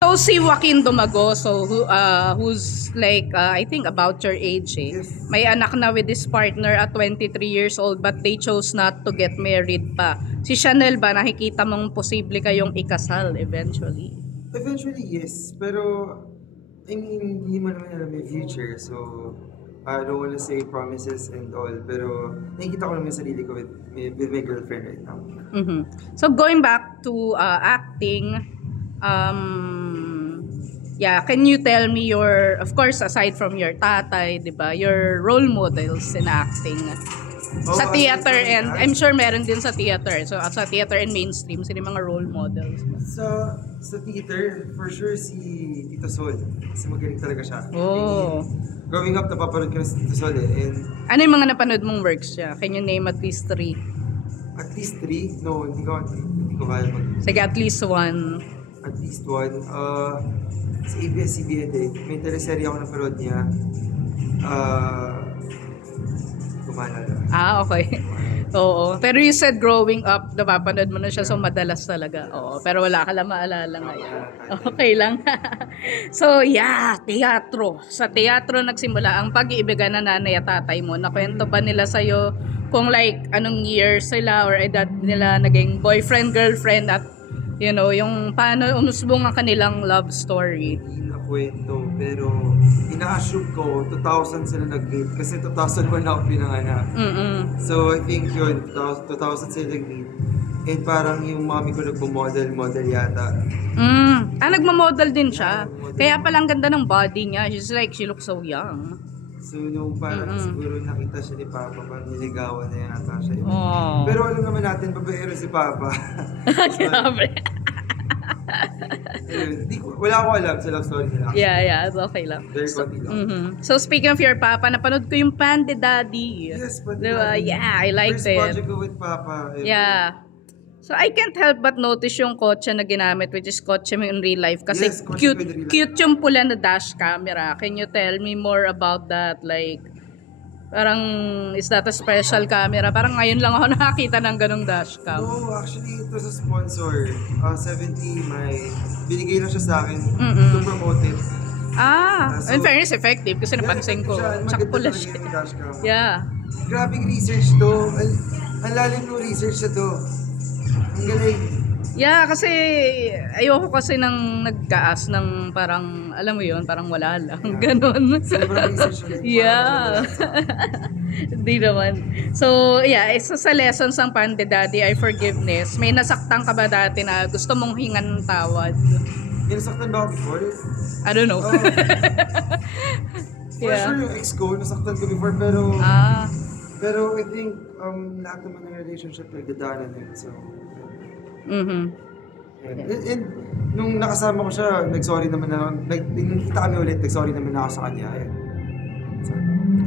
So si Joaquin Dumagoso, who's like, I think about your age eh. Yes. May anak na with his partner at 23 years old but they chose not to get married pa. Si Chanel ba, nakikita mong posible kayong ikasal eventually? Eventually, yes. Pero, I mean, hindi mo naman alam yung future. So, I don't wanna say promises and all. Pero, nakikita ko naman yung sarili ko with my girlfriend right now. So going back to acting, yeah, can you tell me your, of course, aside from your tatay, di ba, your role models in acting? Sa theater and, I'm sure meron din sa theater. So, sa theater and mainstream, sino yung mga role models mo? Sa theater, for sure si Tito Sol. Kasi magaling talaga siya. Oh. Growing up, napapanood ko na si Tito Sol eh. And Ano yung mga napanood mong works siya? Can you name at least 3? at least 3? No, hindi ko kaya Sige, at least 1. At least 1. Sa ABS-CBN eh. May teleserye ako napanood niya. Kumalala. Okay. Oo. Pero you said growing up, napapanood mo na siya, so madalas talaga. Oo. Pero wala ka lang maalala ngayon. Okay lang. So, yeah, teatro. Sa teatro nagsimula ang pag-iibigan ng nanay at tatay mo. Nakwento ba nila sa'yo kung like anong year sila or edad nila naging boyfriend, girlfriend at you know, yung paano umusbong ang kanilang love story? Hindi na kwento, pero ina-assume ko 2000 sila nag-meet kasi 2001 ako pinanganak. So I think yun, 2000 sila nag-meet. And parang yung mami ko nagmo-model yata. Nagmo-model din siya. Kaya palang ganda ng body niya. She looks so young. So nung parang siguro nakita siya ni Papa, parang niligawan na yata siya. Oh. Pero alam naman natin, babaero si Papa. Grabe. Wala akong alam sa love story nila. Yeah, it's okay lang. Very konti lang. So speaking of your papa, napanood ko yung Pande Daddy. Yes, but diba? Yeah, I liked first it. project ko with Papa. Yeah. So I can't help but notice yung kotse na ginamit, which is kotse mo in real life. Kasi Yes, kotse ko in real life. cute yung pula na dash camera. Can you tell me more about that? Like, parang, is that a special camera? Parang ngayon lang ako nakakita ng ganong dash cam. No, actually, ito sa sponsor. 70, binigay na siya sa akin to promote it. So, in fairness, effective kasi napansin ko. Tsaka pula siya. Yeah. Grabing research to. Ang lalim ng research na to. Ang galing. Yeah, kasi ayoko kasi nang nagkaas ng parang, alam mo yun, parang wala lang. Ganon. Sobrang research ulit. Yeah. Hindi naman. So, yeah, isa sa lessons ng Pande Daddy ay forgiveness. May nasaktan ka ba dati na gusto mong hingan ng tawad? May nasaktan ba ako before? I don't know. For sure yung ex ko, nasaktan ko before, pero I think lahat naman ng relationship nagdadaanan yun. So, and nung nakasama ko siya, nag-sorry naman na, nakita kami ulit, nag-sorry naman na ako sa kanya.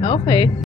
Okay.